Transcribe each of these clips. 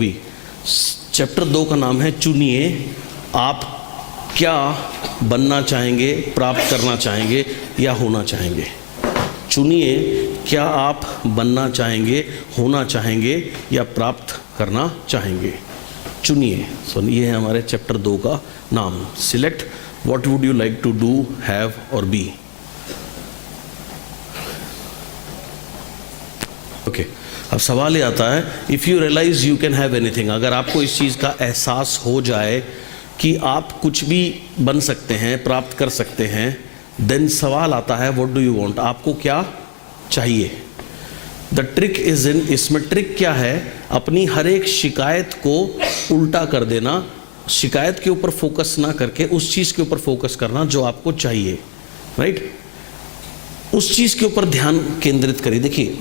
भी। चैप्टर 2 का नाम है चुनिए आप क्या बनना चाहेंगे, प्राप्त करना चाहेंगे या होना चाहेंगे। चुनिए क्या आप बनना चाहेंगे, होना चाहेंगे या प्राप्त करना चाहेंगे। चुनिए। सो ये है हमारे चैप्टर 2 का नाम। Select what would you like to do, have और बी। ओके, अब सवाल ये आता है, if you realise you can have anything, अगर आपको इस चीज़ का एहसास हो जाए कि आप कुछ भी बन सकते हैं, प्राप्त कर सकते हैं, देन सवाल आता है व्हाट डू यू वांट, आपको क्या चाहिए। द ट्रिक इज इन, इसमें ट्रिक क्या है, अपनी हर एक शिकायत को उल्टा कर देना, शिकायत के ऊपर फोकस ना करके उस चीज़ के ऊपर फोकस करना जो आपको चाहिए। राइट, उस चीज़ के ऊपर ध्यान केंद्रित करिए। देखिए,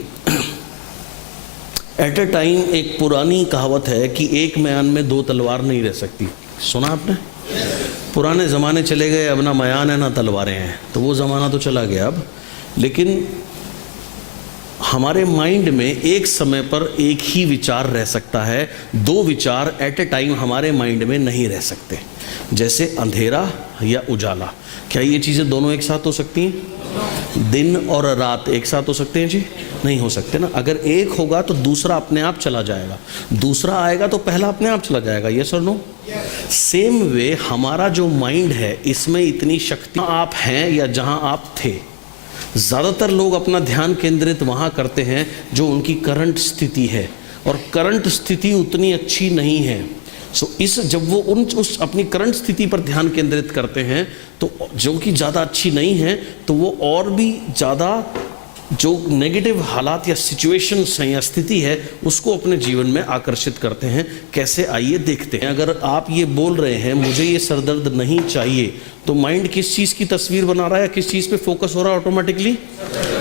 एट अ टाइम एक पुरानी कहावत है कि एक म्यान में दो तलवार नहीं रह सकती। सुना आपने? पुराने ज़माने चले गए, अब ना म्यान है ना तलवारें हैं, तो वो ज़माना तो चला गया अब। लेकिन हमारे माइंड में एक समय पर एक ही विचार रह सकता है, दो विचार एट अ टाइम हमारे माइंड में नहीं रह सकते। जैसे अंधेरा या उजाला, क्या ये चीज़ें दोनों एक साथ हो सकती हैं? दिन और रात एक साथ हो सकते हैं जी? नहीं हो सकते ना। अगर एक होगा तो दूसरा अपने आप चला जाएगा, दूसरा आएगा तो पहला अपने आप चला जाएगा। यस और नो? सेम वे हमारा जो माइंड है, इसमें इतनी शक्ति आप हैं या जहां आप थे। ज़्यादातर लोग अपना ध्यान केंद्रित वहाँ करते हैं जो उनकी करंट स्थिति है, और करंट स्थिति उतनी अच्छी नहीं है। जब वो उस अपनी करंट स्थिति पर ध्यान केंद्रित करते हैं तो जो कि ज़्यादा अच्छी नहीं है, तो वो और भी ज़्यादा जो नेगेटिव हालात या सिचुएशंस हैं या स्थिति है उसको अपने जीवन में आकर्षित करते हैं। कैसे, आइए देखते हैं। अगर आप ये बोल रहे हैं मुझे ये सरदर्द नहीं चाहिए, तो माइंड किस चीज़ की तस्वीर बना रहा है, किस चीज़ पे फोकस हो रहा है ऑटोमेटिकली?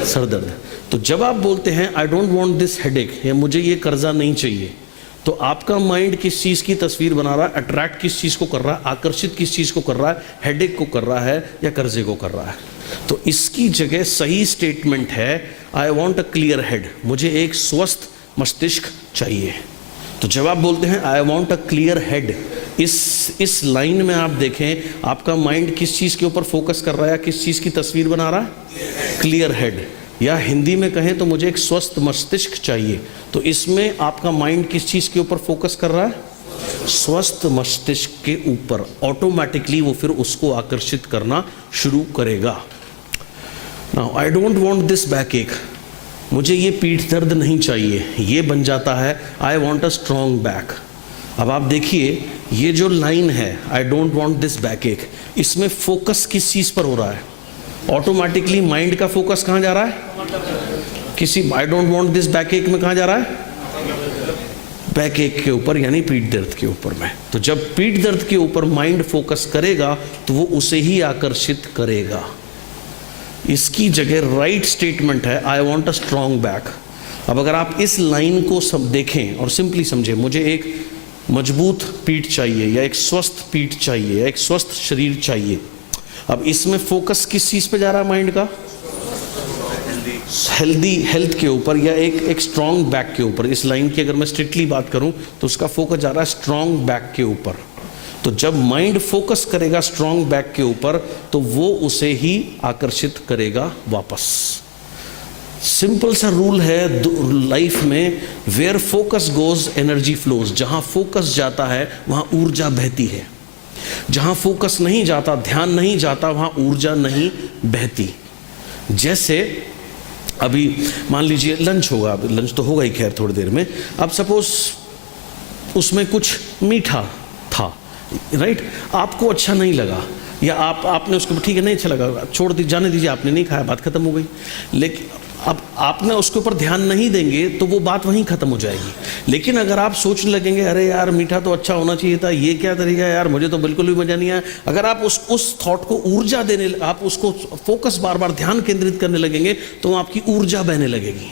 सरदर्द। तो जब आप बोलते हैं I don't want this headache, या मुझे ये कर्जा नहीं चाहिए, तो आपका माइंड किस चीज़ की तस्वीर बना रहा है, अट्रैक्ट किस चीज़ को कर रहा है, आकर्षित किस चीज़ को कर रहा है, हेडेक को कर रहा है या कर्जे को कर रहा है। तो इसकी जगह सही स्टेटमेंट है I want a clear head, मुझे एक स्वस्थ मस्तिष्क चाहिए। तो जब आप बोलते हैं I want a clear head, इस लाइन में आप देखें आपका माइंड किस चीज़ के ऊपर फोकस कर रहा है, किस चीज़ की तस्वीर बना रहा है? Clear head. या हिंदी में कहें तो मुझे एक स्वस्थ मस्तिष्क चाहिए, तो इसमें आपका माइंड किस चीज़ के ऊपर फोकस कर रहा है? स्वस्थ मस्तिष्क के ऊपर। ऑटोमेटिकली वो फिर उसको आकर्षित करना शुरू करेगा। Now I don't want this back एक, मुझे ये पीठ दर्द नहीं चाहिए, ये बन जाता है I want a strong back. अब आप देखिए ये जो लाइन है I don't want this back एक, इसमें फोकस किस चीज़ पर हो रहा है? ऑटोमेटिकली माइंड का फोकस कहाँ जा रहा है? किसी I don't want this back एक में कहाँ जा रहा है? बैक एक के ऊपर, यानी पीठ दर्द के ऊपर में। तो जब पीठ दर्द के ऊपर माइंड फोकस करेगा तो वो उसे ही आकर्षित करेगा। इसकी जगह राइट स्टेटमेंट है I want a strong back. अब अगर आप इस लाइन को सब देखें और सिंपली समझें, मुझे एक मजबूत पीठ चाहिए या एक स्वस्थ पीठ चाहिए या एक स्वस्थ शरीर चाहिए। अब इसमें फोकस किस चीज़ पे जा रहा है माइंड का? हेल्थ के ऊपर या एक स्ट्रॉन्ग बैक के ऊपर। इस लाइन की अगर मैं स्ट्रिक्टली बात करूं तो उसका फोकस जा रहा है स्ट्रॉन्ग बैक के ऊपर। तो जब माइंड फोकस करेगा स्ट्रॉन्ग बैक के ऊपर तो वो उसे ही आकर्षित करेगा वापस। सिंपल सा रूल है लाइफ में, where focus goes energy flows. जहां फोकस जाता है वहां ऊर्जा बहती है, जहां फोकस नहीं जाता, ध्यान नहीं जाता, वहां ऊर्जा नहीं बहती। जैसे अभी मान लीजिए लंच होगा, लंच तो होगा ही खैर थोड़ी देर में। अब सपोज उसमें कुछ मीठा था, राइट, आपको अच्छा नहीं लगा या आपने उसको ठीक है नहीं अच्छा लगा, छोड़ दी, जाने दीजिए, आपने नहीं खाया, बात खत्म हो गई। लेकिन अब आपने उसके ऊपर ध्यान नहीं देंगे तो वो बात वहीं खत्म हो जाएगी। लेकिन अगर आप सोचने लगेंगे अरे यार मीठा तो अच्छा होना चाहिए था, ये क्या तरीका है यार, मुझे तो बिल्कुल भी मजा नहीं आया, अगर आप उस थॉट को ऊर्जा देने, आप उसको फोकस बार बार ध्यान केंद्रित करने लगेंगे तो आपकी ऊर्जा बहने लगेगी,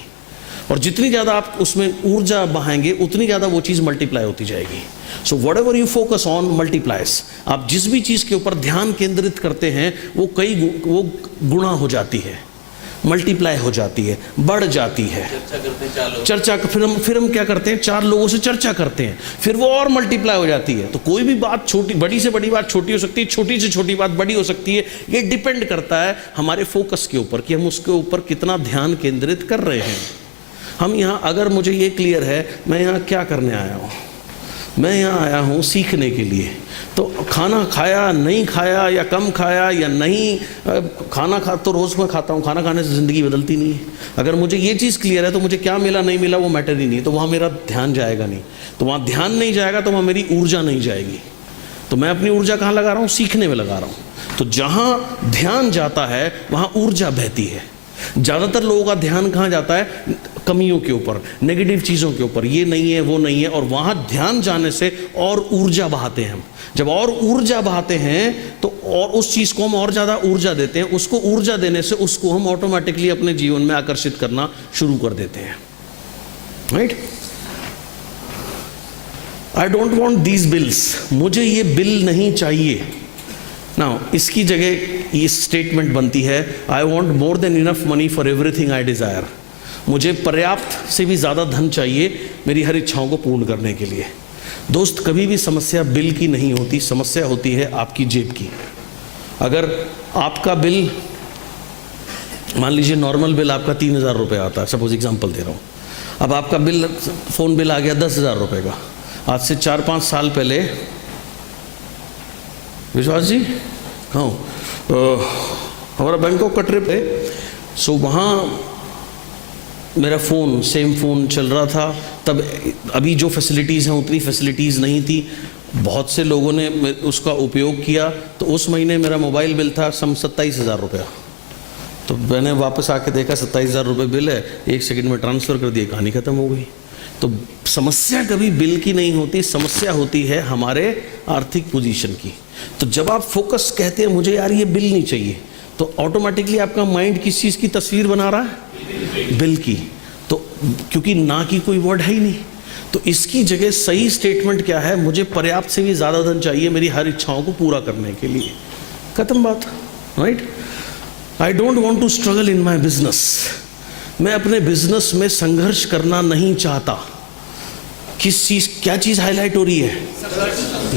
और जितनी ज़्यादा आप उसमें ऊर्जा बहाएंगे उतनी ज़्यादा वो चीज़ मल्टीप्लाई होती जाएगी। So what ever you focus on multiplies. आप जिस भी चीज़ के ऊपर ध्यान केंद्रित करते हैं वो गुणा हो जाती है। मल्टीप्लाई हो जाती है, बढ़ जाती है। चर्चा फिर हम क्या करते हैं, 4 लोगों से चर्चा करते हैं, फिर वो और मल्टीप्लाई हो जाती है। तो कोई भी बात छोटी, बड़ी से बड़ी बात छोटी हो सकती है, छोटी से छोटी बात बड़ी हो सकती है। ये डिपेंड करता है हमारे फोकस के ऊपर कि हम उसके ऊपर कितना ध्यान केंद्रित कर रहे हैं। हम यहाँ, अगर मुझे ये क्लियर है मैं यहाँ क्या करने आया हूँ, मैं यहाँ आया हूँ सीखने के लिए। तो खाना खाया, नहीं खाया, या कम खाया या नहीं खाना तो रोज़ मैं खाता हूँ, खाना खाने से ज़िंदगी बदलती नहीं है। अगर मुझे ये चीज़ क्लियर है तो मुझे क्या मिला नहीं मिला वो मैटर ही नहीं, तो वहाँ मेरा ध्यान जाएगा नहीं। तो वहाँ ध्यान नहीं जाएगा तो वहाँ मेरी ऊर्जा नहीं जाएगी। तो मैं अपनी ऊर्जा कहाँ लगा रहा हूँ, सीखने में लगा रहा हूँ। तो जहाँ ध्यान जाता है वहाँ ऊर्जा बहती है। ज़्यादातर लोगों का ध्यान कहाँ जाता है, कमियों के ऊपर, नेगेटिव चीज़ों के ऊपर, ये नहीं है वो नहीं है, और वहाँ ध्यान जाने से और ऊर्जा बहाते हैं हम। जब और ऊर्जा बहाते हैं तो और उस चीज़ को हम और ज़्यादा ऊर्जा देते हैं, उसको ऊर्जा देने से उसको हम ऑटोमेटिकली अपने जीवन में आकर्षित करना शुरू कर देते हैं। Right? I don't want these bills, मुझे ये बिल नहीं चाहिए ना। इसकी जगह ये स्टेटमेंट बनती है, I want more than enough money for everything I desire. मुझे पर्याप्त से भी ज़्यादा धन चाहिए मेरी हर इच्छाओं को पूर्ण करने के लिए। दोस्त, कभी भी समस्या बिल की नहीं होती, समस्या होती है आपकी जेब की। अगर आपका बिल, मान लीजिए नॉर्मल बिल आपका 3000 रुपये आता है, सपोज एग्जांपल दे रहा हूँ। अब आपका बिल, फ़ोन बिल आ गया 10,000 रुपये का। आज से 4-5 साल पहले, विश्वास जी, हाँ, हमारा बैंकॉक का ट्रिप है। सो वहाँ मेरा फ़ोन, सेम फ़ोन चल रहा था तब। अभी जो फैसिलिटीज़ हैं उतनी फैसिलिटीज़ नहीं थी। बहुत से लोगों ने उसका उपयोग किया। तो उस महीने मेरा मोबाइल बिल था सम 27,000 रुपया। तो मैंने वापस आके देखा 27,000 रुपये बिल है, 1 सेकंड में ट्रांसफ़र कर दिया, कहानी ख़त्म हो गई। तो समस्या कभी बिल की नहीं होती, समस्या होती है हमारे आर्थिक पोजीशन की। तो जब आप फोकस कहते हैं मुझे यार ये बिल नहीं चाहिए, तो ऑटोमेटिकली आपका माइंड किस चीज़ की तस्वीर बना रहा है, बिल की। तो क्योंकि ना की कोई वर्ड है ही नहीं, तो इसकी जगह सही स्टेटमेंट क्या है, मुझे पर्याप्त से भी ज़्यादा धन चाहिए मेरी हर इच्छाओं को पूरा करने के लिए। खत्म बात। Right? I don't want to struggle in my business. मैं अपने बिजनेस में संघर्ष करना नहीं चाहता। किस चीज़, क्या चीज़ हाईलाइट हो रही है?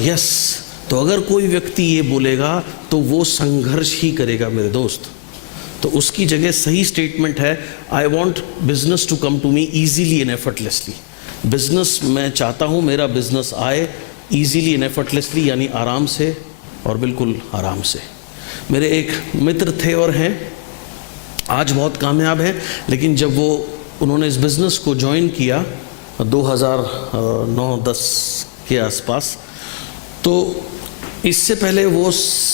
यस। तो अगर कोई व्यक्ति ये बोलेगा तो वो संघर्ष ही करेगा मेरे दोस्त। तो उसकी जगह सही स्टेटमेंट है, I want business to come to me easily and effortlessly. Business मैं चाहता हूँ मेरा बिजनेस आए ईजीली एंड एफर्टलेसली, यानी आराम से और बिल्कुल आराम से। मेरे एक मित्र थे और हैं, आज बहुत कामयाब हैं, लेकिन जब उन्होंने इस बिज़नेस को ज्वाइन किया 2009-10 के आसपास, तो इससे पहले वो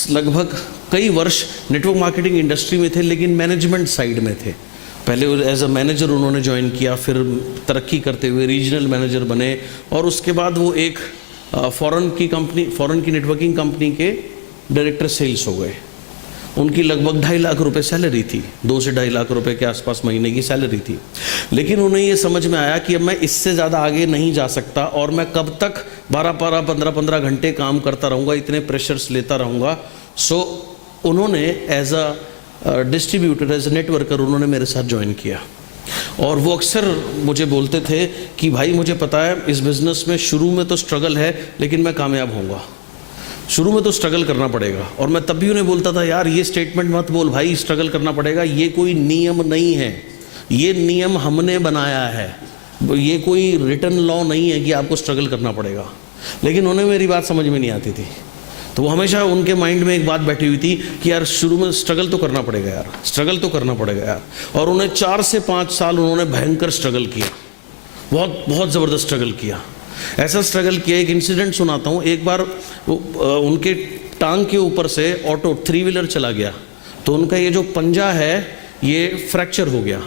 लगभग कई वर्ष नेटवर्क मार्केटिंग इंडस्ट्री में थे, लेकिन मैनेजमेंट साइड में थे। पहले एज अ मैनेजर उन्होंने ज्वाइन किया, फिर तरक्की करते हुए रीजनल मैनेजर बने, और उसके बाद वो एक फॉरेन की नेटवर्किंग कंपनी के डायरेक्टर सेल्स हो गए। उनकी लगभग 2.5 लाख रुपए सैलरी थी, 2 से 2.5 लाख रुपए के आसपास महीने की सैलरी थी। लेकिन उन्हें ये समझ में आया कि अब मैं इससे ज़्यादा आगे नहीं जा सकता, और मैं कब तक 12-12, 15-15 घंटे काम करता रहूँगा, इतने प्रेशर्स लेता रहूँगा। सो उन्होंने as a distributor, as a networker उन्होंने मेरे साथ ज्वाइन किया। और वो अक्सर मुझे बोलते थे कि भाई मुझे पता है इस बिज़नेस में शुरू में तो स्ट्रगल है, लेकिन मैं कामयाब होऊंगा। शुरू में तो स्ट्रगल करना पड़ेगा। और मैं तब भी उन्हें बोलता था, यार ये स्टेटमेंट मत बोल भाई, स्ट्रगल करना पड़ेगा, ये कोई नियम नहीं है, ये नियम हमने बनाया है, ये कोई रिटन लॉ नहीं है कि आपको स्ट्रगल करना पड़ेगा। लेकिन उन्हें मेरी बात समझ में नहीं आती थी। तो वो हमेशा उनके माइंड में एक बात बैठी हुई थी कि यार शुरू में स्ट्रगल तो करना पड़ेगा यार, स्ट्रगल तो करना पड़ेगा यार। और उन्हें 4 से 5 साल उन्होंने भयंकर स्ट्रगल किया, बहुत बहुत ज़बरदस्त स्ट्रगल किया। ऐसा स्ट्रगल किया, एक इंसिडेंट सुनाता हूँ। एक बार उनके टांग के ऊपर से ऑटो 3 व्हीलर चला गया, तो उनका ये जो पंजा है ये फ्रैक्चर हो गया।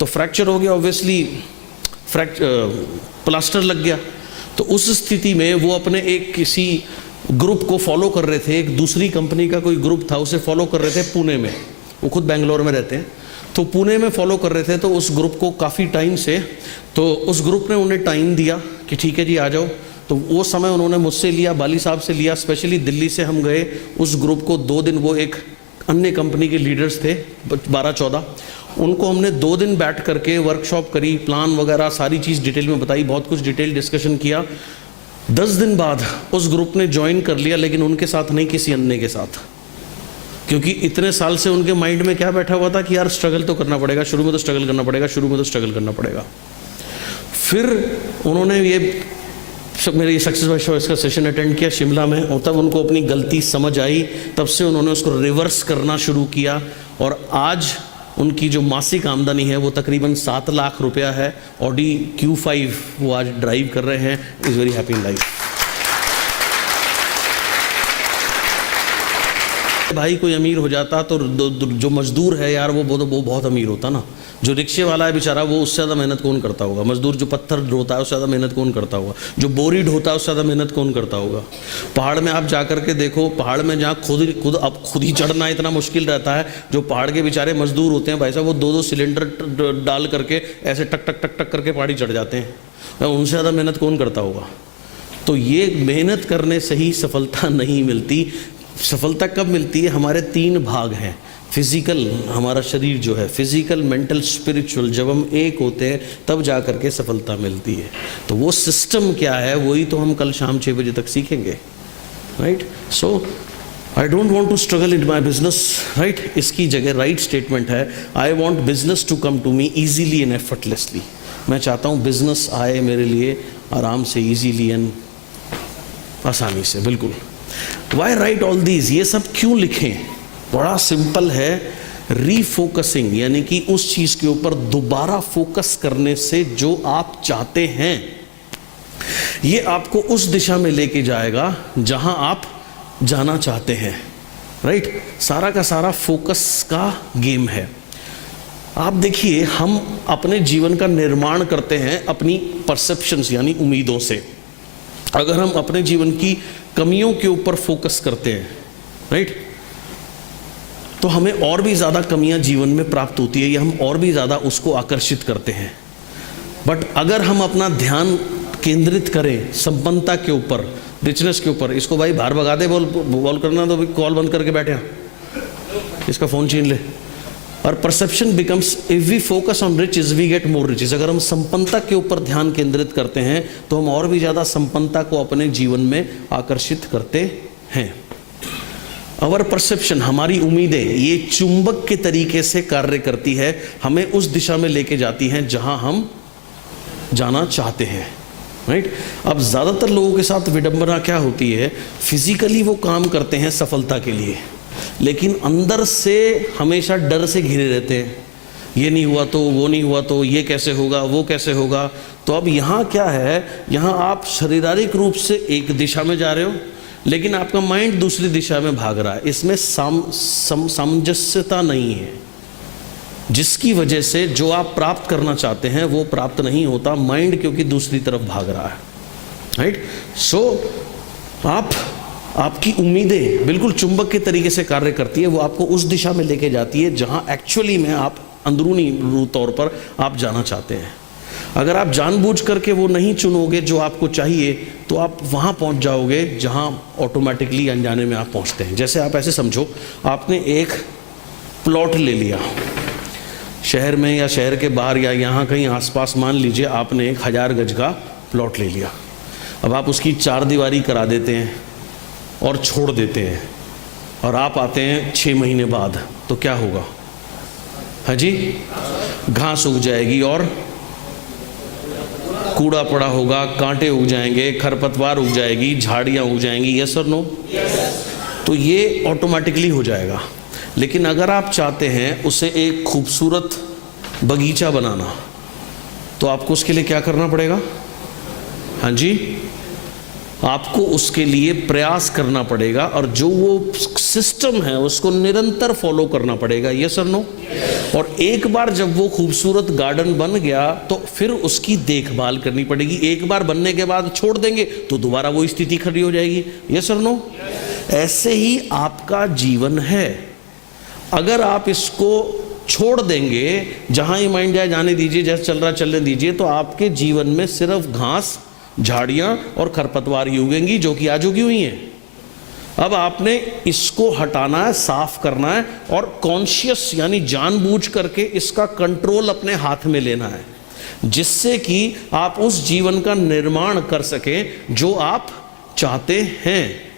तो फ्रैक्चर हो गया, ऑब्वियसली प्लास्टर लग गया। तो उस स्थिति में वो अपने एक किसी ग्रुप को फॉलो कर रहे थे, एक दूसरी कंपनी का कोई ग्रुप था, उसे फॉलो कर रहे थे पुणे में। वो खुद बेंगलोर में रहते हैं, तो पुणे में फॉलो कर रहे थे। तो उस ग्रुप को काफ़ी टाइम से, तो उस ग्रुप ने उन्हें टाइम दिया कि ठीक है जी आ जाओ। तो वो समय उन्होंने मुझसे लिया, बाली साहब से लिया। स्पेशली दिल्ली से हम गए उस ग्रुप को 2 दिन, वो एक अन्य कंपनी के लीडर्स थे 12-14, उनको हमने 2 दिन बैठ करके वर्कशॉप करी, प्लान वगैरह सारी चीज़ डिटेल में बताई, बहुत कुछ डिटेल डिस्कशन किया। 10 दिन बाद उस ग्रुप ने ज्वाइन कर लिया, लेकिन उनके साथ नहीं, किसी अन्य के साथ, क्योंकि इतने साल से उनके माइंड में क्या बैठा हुआ था कि यार स्ट्रगल तो करना पड़ेगा, शुरू में तो स्ट्रगल करना पड़ेगा, शुरू में तो स्ट्रगल करना पड़ेगा। फिर उन्होंने ये मेरे सक्सेस बाय चॉइस का सेशन अटेंड किया शिमला में, और तब उनको अपनी गलती समझ आई, तब से उन्होंने उसको रिवर्स करना शुरू किया, और आज उनकी जो मासिक आमदनी है वो तकरीबन 7 लाख रुपया है। ऑडी Q5 वो आज ड्राइव कर रहे हैं, is very happy in life. भाई कोई अमीर हो जाता तो जो मजदूर है यार वो बहुत अमीर होता ना। जो रिक्शे वाला है बेचारा, वो उससे ज़्यादा मेहनत कौन करता होगा? मजदूर जो पत्थर ढोता है उससे ज़्यादा मेहनत कौन करता होगा? जो बोरी ढोता है उससे ज़्यादा मेहनत कौन करता होगा? पहाड़ में आप जा कर के देखो, पहाड़ में जहाँ खुद ही चढ़ना इतना मुश्किल रहता है, जो पहाड़ के बेचारे मजदूर होते हैं भाई साहब, वो 2-2 सिलेंडर डाल करके ऐसे टक टक टक टक करके पहाड़ी चढ़ जाते हैं। उनसे ज़्यादा मेहनत कौन करता होगा? तो ये मेहनत करने से ही सफलता नहीं मिलती। सफलता कब मिलती है? हमारे 3 भाग हैं। फिजिकल, हमारा शरीर जो है, फिजिकल, मेंटल, स्पिरिचुअल, जब हम एक होते हैं तब जा करके सफलता मिलती है। तो वो सिस्टम क्या है, वही तो हम कल शाम 6 बजे तक सीखेंगे, right? So I don't want to struggle in my business, right? इसकी जगह राइट स्टेटमेंट है, I want business to come to me easily and effortlessly. मैं चाहता हूँ बिजनेस आए मेरे लिए आराम से, ईजीली एंड आसानी से, बिल्कुल। Why write all these? ये सब क्यों लिखें? बड़ा सिंपल है, रीफोकसिंग, यानी कि उस चीज के ऊपर दोबारा फोकस करने से जो आप चाहते हैं, ये आपको उस दिशा में लेके जाएगा जहां आप जाना चाहते हैं, राइट? सारा का सारा फोकस का गेम है। आप देखिए, हम अपने जीवन का निर्माण करते हैं अपनी परसेप्शंस यानी उम्मीदों से। अगर हम अपने जीवन की कमियों के ऊपर फोकस करते हैं, राइट, तो हमें और भी ज़्यादा कमियां जीवन में प्राप्त होती है, या हम और भी ज़्यादा उसको आकर्षित करते हैं। बट अगर हम अपना ध्यान केंद्रित करें संपन्नता के ऊपर, रिचनेस के ऊपर, इसको भाई बाहर भगा दे, बोल करना तो कॉल बंद करके बैठे, इसका फ़ोन छीन ले। और perception becomes, if we focus on riches we get more riches. अगर हम संपन्नता के ऊपर ध्यान केंद्रित करते हैं तो हम और भी ज़्यादा संपन्नता को अपने जीवन में आकर्षित करते हैं। अवर परसेप्शन, हमारी उम्मीदें, ये चुंबक के तरीके से कार्य करती है, हमें उस दिशा में लेके जाती हैं जहां हम जाना चाहते हैं, राइट? अब ज़्यादातर लोगों के साथ विडंबना क्या होती है? फिजिकली वो काम करते हैं सफलता के लिए, लेकिन अंदर से हमेशा डर से घिरे रहते हैं। ये नहीं हुआ तो, वो नहीं हुआ तो, ये कैसे होगा, वो कैसे होगा। तो अब यहाँ क्या है? यहाँ आप शारीरिक रूप से एक दिशा में जा रहे हो, लेकिन आपका माइंड दूसरी दिशा में भाग रहा है। इसमें सामंजस्यता नहीं है, जिसकी वजह से जो आप प्राप्त करना चाहते हैं वो प्राप्त नहीं होता, माइंड क्योंकि दूसरी तरफ भाग रहा है, राइट? सो आपकी उम्मीदें बिल्कुल चुंबक के तरीके से कार्य करती है, वो आपको उस दिशा में लेके जाती है जहां एक्चुअली में आप अंदरूनी तौर पर आप जाना चाहते हैं। अगर आप जानबूझ करके वो नहीं चुनोगे जो आपको चाहिए, तो आप वहाँ पहुँच जाओगे जहाँ ऑटोमेटिकली अनजाने में आप पहुँचते हैं। जैसे आप ऐसे समझो, आपने एक प्लॉट ले लिया शहर में या शहर के बाहर या यहाँ कहीं आसपास, मान लीजिए आपने 1000 गज का प्लॉट ले लिया। अब आप उसकी 4 दीवारी करा देते हैं और छोड़ देते हैं, और आप आते हैं 6 महीने बाद, तो क्या होगा? हाँ जी, घास उग जाएगी और कूड़ा पड़ा होगा, कांटे उग जाएंगे, खरपतवार उग जाएगी, झाड़ियाँ उग जाएंगी। यस और नो? तो ये ऑटोमेटिकली हो जाएगा। लेकिन अगर आप चाहते हैं उसे एक खूबसूरत बगीचा बनाना, तो आपको उसके लिए क्या करना पड़ेगा? हाँ जी, आपको उसके लिए प्रयास करना पड़ेगा, और जो वो सिस्टम है उसको निरंतर फॉलो करना पड़ेगा। यस और नो? और एक बार जब वो खूबसूरत गार्डन बन गया तो फिर उसकी देखभाल करनी पड़ेगी। एक बार बनने के बाद छोड़ देंगे तो दोबारा वो स्थिति खड़ी हो जाएगी। यस और नो? ऐसे ही आपका जीवन है। अगर आप इसको छोड़ देंगे, जहां ही माइंड जाए जाने दीजिए, जैसे चल रहा चलने दीजिए, तो आपके जीवन में सिर्फ घास, झाड़ियां और खरपतवार ही उगेंगी, जो कि आज उगी हुई हैं। अब आपने इसको हटाना है, साफ करना है और कॉन्शियस यानी जानबूझ करके इसका कंट्रोल अपने हाथ में लेना है, जिससे कि आप उस जीवन का निर्माण कर सकें जो आप चाहते हैं।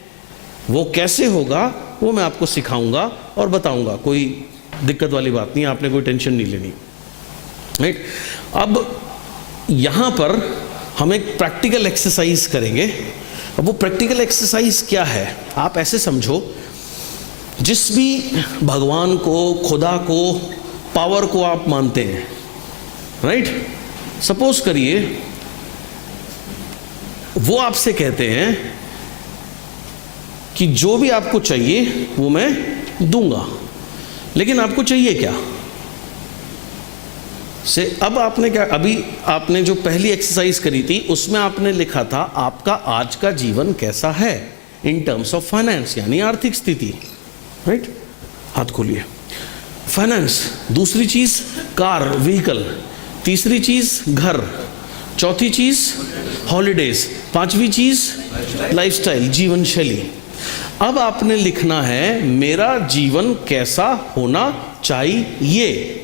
वो कैसे होगा वो मैं आपको सिखाऊंगा और बताऊंगा, कोई दिक्कत वाली बात नहीं, आपने कोई टेंशन नहीं लेनी, राइट। अब यहाँ पर हम एक प्रैक्टिकल एक्सरसाइज करेंगे। अब वो प्रैक्टिकल एक्सरसाइज क्या है, आप ऐसे समझो, जिस भी भगवान को, खुदा को, पावर को आप मानते हैं, राइट, सपोज करिए वो आपसे कहते हैं कि जो भी आपको चाहिए वो मैं दूंगा, लेकिन आपको चाहिए क्या से। अब आपने क्या, अभी आपने जो पहली एक्सरसाइज करी थी उसमें आपने लिखा था आपका आज का जीवन कैसा है इन टर्म्स ऑफ फाइनेंस, यानी आर्थिक स्थिति, राइट। हाथ खोलिए। फाइनेंस, दूसरी चीज कार, व्हीकल, तीसरी चीज घर, चौथी चीज हॉलीडेज, पांचवी चीज लाइफस्टाइल, जीवन शैली। अब आपने लिखना है मेरा जीवन कैसा होना चाहिए।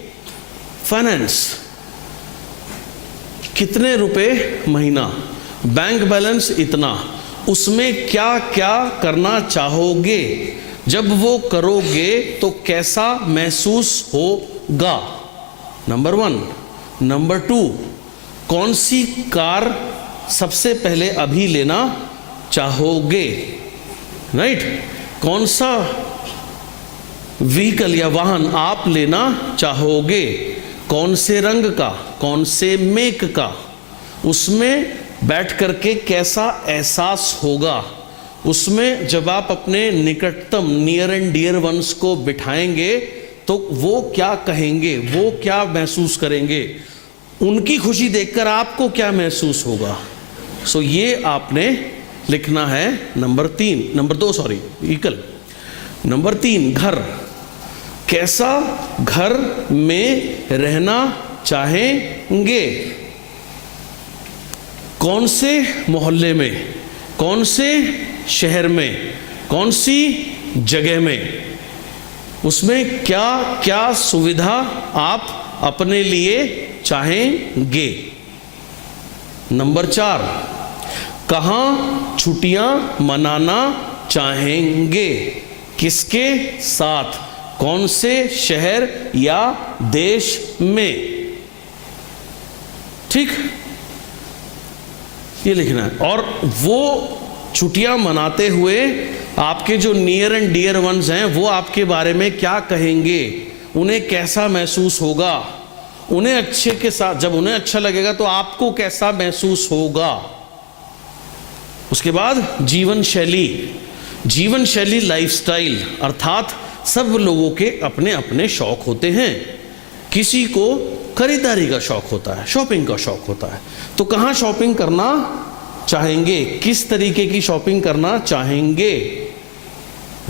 फाइनेंस, कितने रुपए महीना, बैंक बैलेंस इतना, उसमें क्या क्या करना चाहोगे, जब वो करोगे तो कैसा महसूस होगा, नंबर 1। नंबर 2, कौन सी कार सबसे पहले अभी लेना चाहोगे, राइट। कौन सा व्हीकल या वाहन आप लेना चाहोगे, कौन से रंग का, कौन से मेक का, उसमें बैठ करके कैसा एहसास होगा, उसमें जब आप अपने निकटतम नियर एंड डियर वंस को बिठाएंगे तो वो क्या कहेंगे, वो क्या महसूस करेंगे, उनकी खुशी देखकर आपको क्या महसूस होगा। सो ये आपने लिखना है नंबर 2 व्हीकल। नंबर 3 घर, कैसा घर में रहना चाहेंगे, कौन से मोहल्ले में, कौन से शहर में, कौन सी जगह में, उसमें क्या क्या सुविधा आप अपने लिए चाहेंगे। नंबर 4, कहाँ छुट्टियां मनाना चाहेंगे, किसके साथ, कौन से शहर या देश में, ठीक, ये लिखना है। और वो छुट्टियां मनाते हुए आपके जो नियर एंड डियर वंस हैं वो आपके बारे में क्या कहेंगे, उन्हें कैसा महसूस होगा, उन्हें अच्छे के साथ, जब उन्हें अच्छा लगेगा तो आपको कैसा महसूस होगा। उसके बाद जीवन शैली, जीवन शैली लाइफस्टाइल, अर्थात सब लोगों के अपने अपने शौक होते हैं। किसी को खरीदारी का शौक होता है, शॉपिंग का शौक होता है, तो कहाँ शॉपिंग करना चाहेंगे, किस तरीके की शॉपिंग करना चाहेंगे,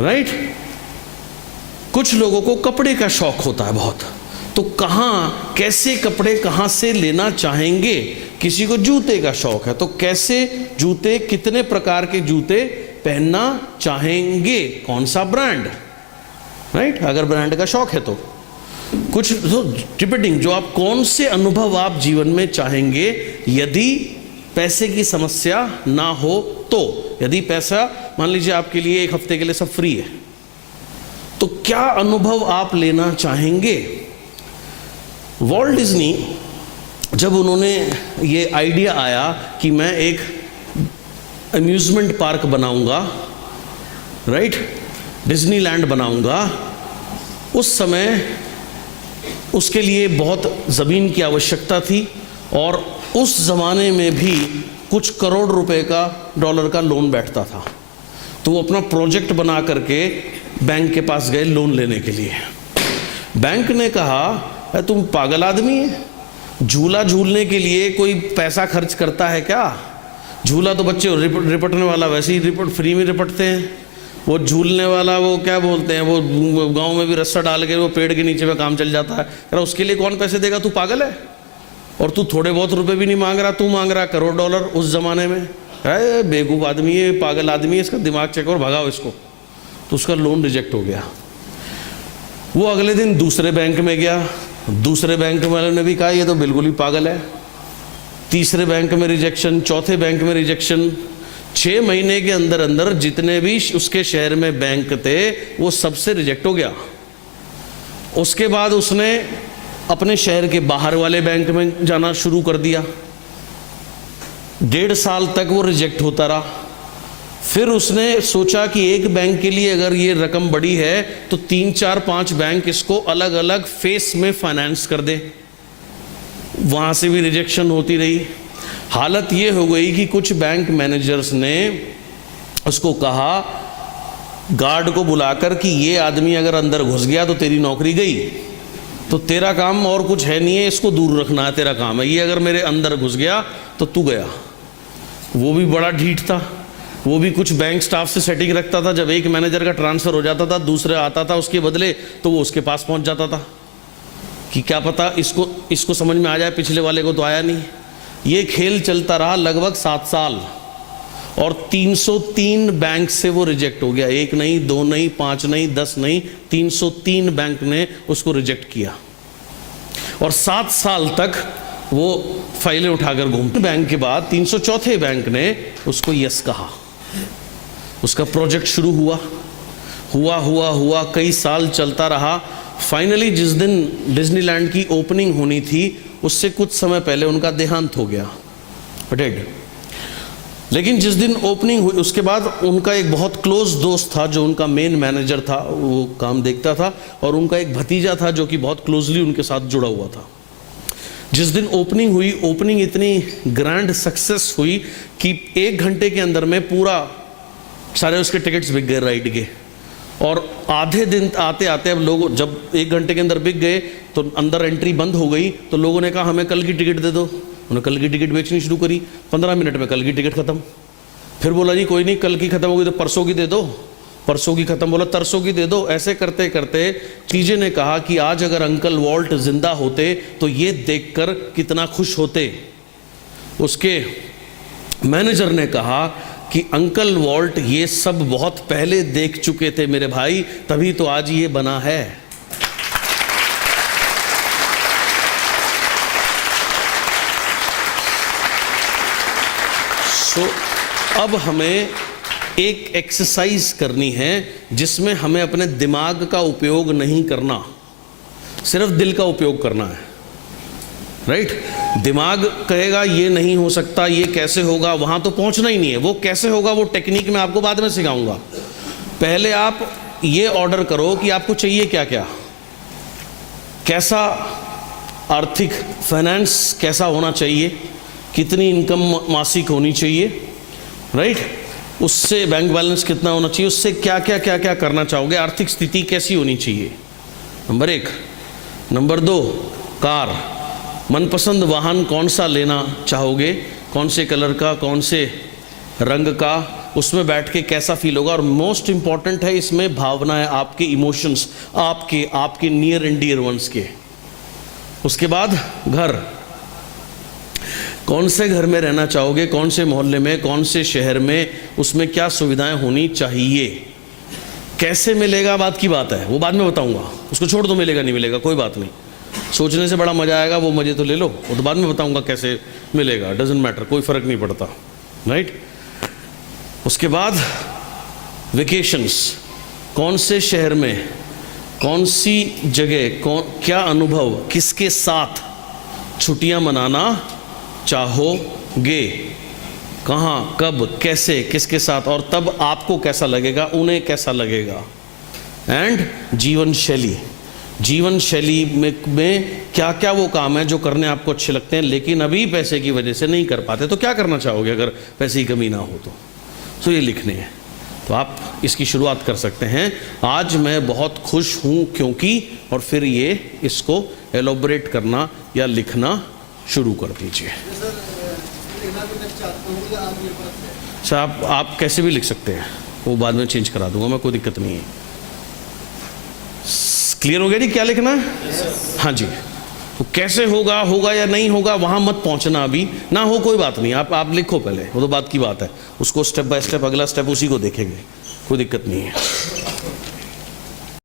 राइट। कुछ लोगों को कपड़े का शौक होता है बहुत, तो कहाँ, कैसे कपड़े कहाँ से लेना चाहेंगे। किसी को जूते का शौक है तो कैसे जूते, कितने प्रकार के जूते पहनना चाहेंगे, कौन सा ब्रांड, राइट, अगर ब्रांड का शौक है तो। कुछ तो रिपीटिंग, जो आप कौन से अनुभव आप जीवन में चाहेंगे यदि पैसे की समस्या ना हो तो। यदि पैसा, मान लीजिए आपके लिए एक हफ्ते के लिए सब फ्री है, तो क्या अनुभव आप लेना चाहेंगे। वॉल्ट डिज्नी, जब उन्होंने ये आइडिया आया कि मैं एक अम्यूजमेंट पार्क बनाऊंगा, राइट, डिज्नीलैंड बनाऊंगा, उस समय उसके लिए बहुत ज़मीन की आवश्यकता थी और उस ज़माने में भी कुछ करोड़ रुपए का, डॉलर का लोन बैठता था। तो वो अपना प्रोजेक्ट बना करके बैंक के पास गए लोन लेने के लिए। बैंक ने कहा तुम पागल आदमी है, झूला झूलने के लिए कोई पैसा खर्च करता है क्या, झूला तो बच्चे रिपटने वाला वैसे ही रिपट फ्री में रिपटते हैं, वो झूलने वाला वो क्या बोलते हैं, वो गांव में भी रस्सा डाल के वो पेड़ के नीचे में काम चल जाता है, अरे उसके लिए कौन पैसे देगा, तू पागल है। और तू थोड़े बहुत रुपए भी नहीं मांग रहा, तू मांग रहा $1 करोड़ उस जमाने में। अरे बेवकूफ़ आदमी है, पागल आदमी है, इसका दिमाग चेक और भगाओ इसको, तो उसका लोन रिजेक्ट हो गया। वो अगले दिन दूसरे बैंक में गया, दूसरे बैंक वाले ने भी कहा ये तो बिल्कुल ही पागल है। तीसरे बैंक में रिजेक्शन, चौथे बैंक में रिजेक्शन। 6 महीने के अंदर अंदर जितने भी उसके शहर में बैंक थे वो सबसे रिजेक्ट हो गया। उसके बाद उसने अपने शहर के बाहर वाले बैंक में जाना शुरू कर दिया। 1.5 साल तक वो रिजेक्ट होता रहा। फिर उसने सोचा कि एक बैंक के लिए अगर ये रकम बड़ी है तो 3, 4, 5 बैंक इसको अलग अलग फेस में फाइनेंस कर दे। वहाँ से भी रिजेक्शन होती रही। हालत ये हो गई कि कुछ बैंक मैनेजर्स ने उसको कहा, गार्ड को बुलाकर, कि ये आदमी अगर अंदर घुस गया तो तेरी नौकरी गई, तो तेरा काम और कुछ है नहीं है, इसको दूर रखना है, तेरा काम है। ये अगर मेरे अंदर घुस गया तो तू गया। वो भी बड़ा ढीठ था, वो भी कुछ बैंक स्टाफ से सेटिंग रखता था। जब एक मैनेजर का ट्रांसफ़र हो जाता था, दूसरा आता था उसके बदले, तो वो उसके पास पहुंच जाता था कि क्या पता इसको समझ में आ जाए, पिछले वाले को तो आया नहीं। ये खेल चलता रहा लगभग 7 साल और 303 बैंक से वो रिजेक्ट हो गया। 1 नहीं, 2 नहीं, 5 नहीं, 10 नहीं, 303 बैंक ने उसको रिजेक्ट किया और 7 साल तक वो फाइलें उठाकर घूमते। बैंक के बाद 304 बैंक ने उसको यस कहा। उसका प्रोजेक्ट शुरू हुआ, कई साल चलता रहा। फाइनली जिस दिन डिज्नीलैंड की ओपनिंग होनी थी उससे कुछ समय पहले उनका देहांत हो गया, डेड। लेकिन जिस दिन ओपनिंग हुई उसके बाद उनका एक बहुत क्लोज दोस्त था जो उनका मेन मैनेजर था, वो काम देखता था, और उनका एक भतीजा था जो कि बहुत क्लोजली उनके साथ जुड़ा हुआ था। जिस दिन ओपनिंग हुई, ओपनिंग इतनी ग्रैंड सक्सेस हुई कि 1 घंटे के अंदर में पूरा सारे उसके टिकट्स बिक गए राइड के। और आधे दिन आते आते अब लोग जब 1 घंटे के अंदर बिक गए तो अंदर एंट्री बंद हो गई। तो लोगों ने कहा हमें कल की टिकट दे दो। उन्होंने कल की टिकट बेचनी शुरू करी। 15 मिनट में कल की टिकट खत्म। फिर बोला जी कोई नहीं, कल की खत्म हो गई तो परसों की दे दो। परसों की खत्म, बोला तरसों की दे दो। ऐसे करते करते टीजे ने कहा कि आज अगर अंकल वॉल्ट जिंदा होते तो ये देखकर कितना खुश होते। उसके मैनेजर ने कहा कि अंकल वॉल्ट ये सब बहुत पहले देख चुके थे मेरे भाई, तभी तो आज ये बना है। अब हमें एक एक्सरसाइज करनी है जिसमें हमें अपने दिमाग का उपयोग नहीं करना, सिर्फ दिल का उपयोग करना है। राइट? दिमाग कहेगा ये नहीं हो सकता, ये कैसे होगा, वहां तो पहुंचना ही नहीं है। वो कैसे होगा वो टेक्निक मैं आपको बाद में सिखाऊंगा। पहले आप ये ऑर्डर करो कि आपको चाहिए क्या क्या, कैसा आर्थिक फाइनेंस कैसा होना चाहिए, कितनी इनकम मासिक होनी चाहिए, राइट? उससे बैंक बैलेंस कितना होना चाहिए, उससे क्या क्या करना चाहोगे, आर्थिक स्थिति कैसी होनी चाहिए, नंबर 1। नंबर 2, कार, मनपसंद वाहन कौन सा लेना चाहोगे, कौन से कलर का, कौन से रंग का, उसमें बैठ के कैसा फील होगा। और मोस्ट इंपॉर्टेंट है इसमें भावनाएं, आपके इमोशंस, आपके नियर एंड डियर वंस के। उसके बाद घर, कौन से घर में रहना चाहोगे, कौन से मोहल्ले में, कौन से शहर में, उसमें क्या सुविधाएं होनी चाहिए, कैसे मिलेगा बात की बात है, वो बाद में बताऊंगा। उसको छोड़ दो, मिलेगा नहीं मिलेगा कोई बात नहीं, सोचने से बड़ा मजा आएगा, वो मजे तो ले लो, वो तो बाद में बताऊंगा कैसे मिलेगा, डजंट मैटर, कोई फर्क नहीं पड़ता, राइट? उसके बाद वेकेशंस, कौन से शहर में, कौन सी जगह, क्या अनुभव, किसके साथ छुट्टियां मनाना चाहोगे, कहाँ, कब, कैसे, किसके साथ, और तब आपको कैसा लगेगा, उन्हें कैसा लगेगा। एंड जीवन शैली में क्या क्या वो काम है जो करने आपको अच्छे लगते हैं लेकिन अभी पैसे की वजह से नहीं कर पाते, तो क्या करना चाहोगे अगर पैसे की कमी ना हो तो ये लिखने हैं। तो आप इसकी शुरुआत कर सकते हैं, आज मैं बहुत खुश हूँ क्योंकि, और फिर ये इसको एलोबरेट करना या लिखना शुरू कर दीजिए। सर आप कैसे भी लिख सकते हैं, वो बाद में चेंज करा दूंगा मैं, कोई दिक्कत नहीं है। क्लियर हो गया जी क्या लिखना है? हाँ जी। तो कैसे होगा या नहीं होगा वहां मत पहुंचना, अभी ना हो कोई बात नहीं, आप लिखो पहले, वो तो बात की बात है, उसको स्टेप बाय स्टेप अगला स्टेप उसी को देखेंगे, कोई दिक्कत नहीं है।